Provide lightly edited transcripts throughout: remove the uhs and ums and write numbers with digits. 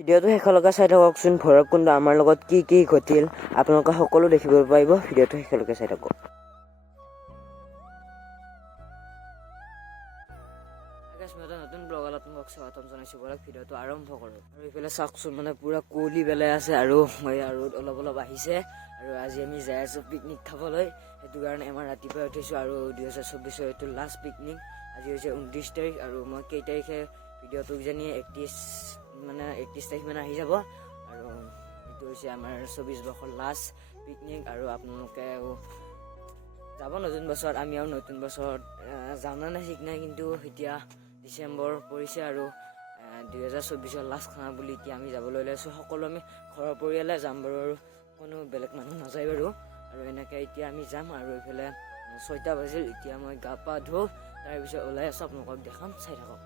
ভিডিঅ'টো শেষলৈকে চাই থাককচোন। ভৈৰৱকুণ্ড আমাৰ লগত কি কি ঘটিল আপোনালোকে সকলো দেখিব পাৰিব। ভিডিঅ'টো শেষলৈকে চাই থাকক। নতুন ব্লগত আপোনালোকক স্বাগতম জনাইছোঁ। ভিডিঅ'টো আৰম্ভ কৰোঁ। আৰু এইফালে চাওকচোন, মানে পুৰা কুঁৱলী পেলাই আছে আৰু ৰ'দ অলপ অলপ আহিছে। আৰু আজি আমি যাই আছোঁ পিকনিক খাবলৈ। সেইটো কাৰণে আমাৰ ৰাতিপুৱাই উঠিছোঁ আৰু 2024 এইটো লাষ্ট পিকনিক। আজি হৈছে 29 তাৰিখ আৰু মই কেই তাৰিখে ভিডিঅ'টো কিজানি 31 তাৰিখ মানে আহি যাব। আৰু এইটো হৈছে আমাৰ 24 বৰ্ষৰ লাষ্ট পিকনিক। আৰু আপোনালোকে যাব নতুন বছৰত, আমি আৰু নতুন বছৰত যাম নে নাই ঠিক নাই, কিন্তু এতিয়া ডিচেম্বৰ পৰিছে আৰু 2024 লাষ্ট খানা বুলি এতিয়া আমি যাবলৈ ওলাইছোঁ। সকলো আমি ঘৰৰ পৰিয়ালে যাম বাৰু, আৰু কোনো বেলেগ মানুহ নাযায় বাৰু। আৰু এনেকৈ এতিয়া আমি যাম। আৰু এইফালে 6টা বাজিল, এতিয়া মই গা পা ধুওঁ, তাৰপিছত ওলাই আছোঁ, আপোনালোকক দেখাম, চাই থাকক।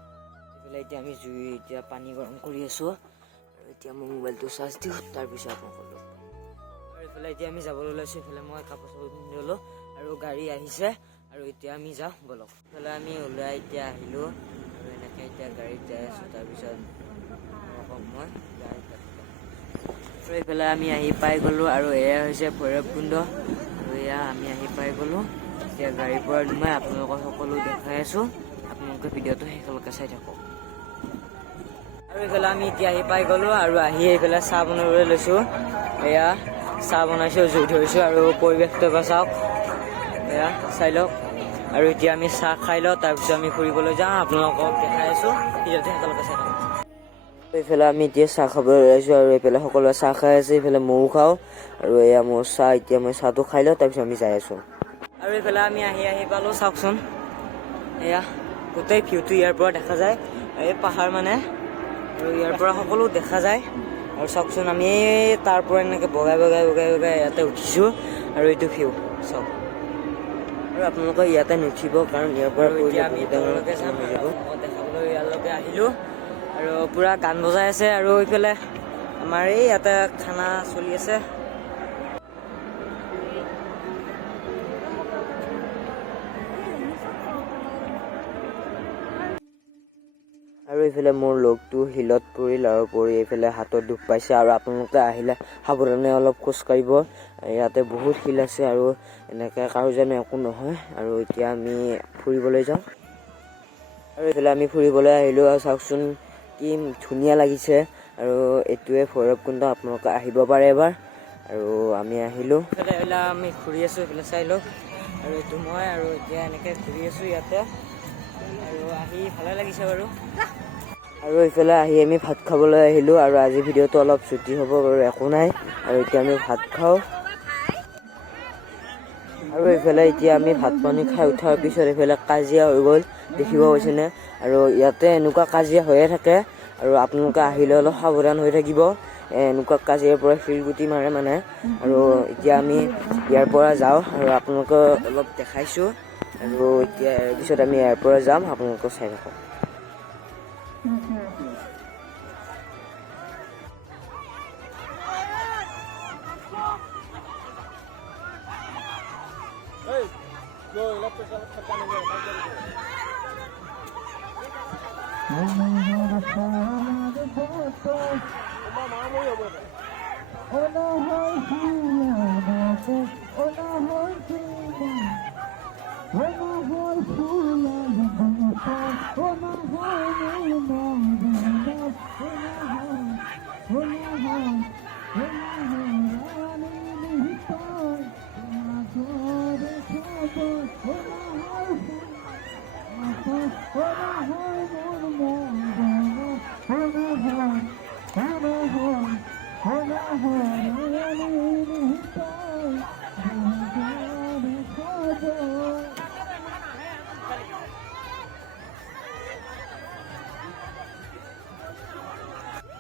এইফালে এতিয়া আমি এতিয়া পানী গৰম কৰি আছোঁ। আৰু এতিয়া মই মোবাইলটো চাৰ্জ দিওঁ, তাৰপিছত আপোনালোকক লগ পাম। আৰু এইফালে এতিয়া আমি যাবলৈ ওলাইছোঁ। এইফালে মই কাপোৰ চাপোৰ পিন্ধি ল'লোঁ আৰু গাড়ী আহিছে। আৰু এতিয়া আমি যাওঁ ব'লক। এইফালে আমি ওলাই এতিয়া আহিলোঁ আৰু এনেকৈ এতিয়া গাড়ীত যাই আছোঁ। তাৰপিছত মই গাড়ীত আৰু এইফালে আমি আহি পাই গ'লোঁ। আৰু এয়া হৈছে ভৈৰৱকুণ্ড। আৰু এয়া আমি আহি পাই গ'লোঁ। এতিয়া গাড়ীৰ পৰা মই আপোনালোকক সকলো দেখাই আছোঁ। আপোনালোকে ভিডিঅ'টো শেষলৈকে চাই থাকক। আৰু এইফালে আমি এতিয়া আহি পাই গ'লোঁ। আৰু আহি এইফালে চাহ বনাবলৈ লৈছোঁ। এয়া চাহ বনাইছোঁ, জুই ধৰিছোঁ। আৰু পৰিৱেশটো এবাৰ চাওক, এয়া চাই লওক। আৰু এতিয়া আমি চাহ খাই লওঁ, তাৰপিছত আমি ফুৰিবলৈ যাওঁ। আপোনালোকক দেখাই আছোঁ, ভিডিঅ'টো শেষলৈকে চাই থাকক। এইফালে আমি এতিয়া চাহ খাবলৈ ওলাইছোঁ। আৰু এইফালে সকলোৱে চাহ খাই আছে, এইফালে ময়ো খাওঁ। আৰু এয়া মোৰ চাহ, এতিয়া মই চাহটো খাই লওঁ, তাৰপিছত আমি যাই আছোঁ। আৰু এইফালে আমি আহি পালোঁ, চাওকচোন, এয়া গোটেই ভিউটো ইয়াৰ পৰা দেখা যায়। এই পাহাৰ মানে, আৰু ইয়াৰ পৰা সকলো দেখা যায়। আৰু চাওকচোন, আমি তাৰ পৰা এনেকৈ বগাই ইয়াতে উঠিছোঁ। আৰু এইটো ভিউ চাওক। আৰু আপোনালোকে ইয়াতে নুঠিব, কাৰণ ইয়াৰ পৰা আমি তললৈকে যাম। দেখাবলৈ ইয়ালৈকে আহিলোঁ। আৰু পূৰা গান বজাই আছে। আৰু এইফালে আমাৰ এই ইয়াতে খানা চলি আছে। আৰু এইফালে মোৰ লগটো শিলত পৰিল আৰু পৰি এইফালে হাতত দুখ পাইছে। আৰু আপোনালোকে আহিলে সাৱধানে অলপ খোজকাঢ়িব, ইয়াতে বহুত শিল আছে আৰু এনেকৈ কাৰো যেনে একো নহয়। আৰু এতিয়া আমি ফুৰিবলৈ যাওঁ। আৰু এইফালে আমি ফুৰিবলৈ আহিলোঁ। আৰু চাওকচোন কি ধুনীয়া লাগিছে। আৰু এইটোৱে ভৈৰৱকুণ্ড, আপোনালোকে আহিব পাৰে এবাৰ। আৰু আমি আহিলোঁ, এইফালে আমি ঘূৰি আছোঁ, এইফালে চাই লওক। আৰু এইটো মই, আৰু এতিয়া এনেকৈ ঘূৰি আছোঁ ইয়াতে। আৰু আহি ভালে লাগিছে বাৰু। আৰু এইফালে আহি আমি ভাত খাবলৈ আহিলোঁ। আৰু আজি ভিডিঅ'টো অলপ ছুটি হ'ব বাৰু, একো নাই। আৰু এতিয়া আমি ভাত খাওঁ। আৰু এইফালে এতিয়া আমি ভাত পানী খাই উঠাৰ পিছত এইফালে কাজিয়া হৈ গ'ল, দেখিব পাইছেনে। আৰু ইয়াতে এনেকুৱা কাজিয়া হৈয়ে থাকে। আৰু আপোনালোকে আহিলে অলপ সাৱধান হৈ থাকিব, এনেকুৱা কাজিয়াৰ পৰা শিলগুটি মাৰে মানে। আৰু এতিয়া আমি ইয়াৰ পৰা যাওঁ, আৰু আপোনালোকক অলপ দেখাইছোঁ। আৰু এতিয়া ইয়াৰ পিছত আমি ইয়াৰ পৰা যাম, আপোনালোকে চাই থাকক।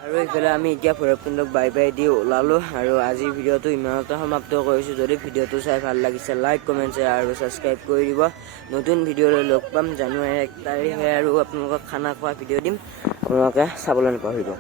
আৰু এইফালে আমি এতিয়া ভৈৰৱকুণ্ডক বাই বাই দি ওলালোঁ। আৰু আজিৰ ভিডিঅ'টো ইমানতে সমাপ্ত কৰিছোঁ। যদি ভিডিঅ'টো চাই ভাল লাগিছে, লাইক, কমেণ্ট, শ্বেয়াৰ আৰু ছাবস্ক্ৰাইব কৰি দিব। নতুন ভিডিঅ'লৈ লগ পাম জানুৱাৰী 1 তাৰিখে। আৰু আপোনালোকক খানা খোৱা ভিডিঅ' দিম, আপোনালোকে চাবলৈ নাপাহৰিব।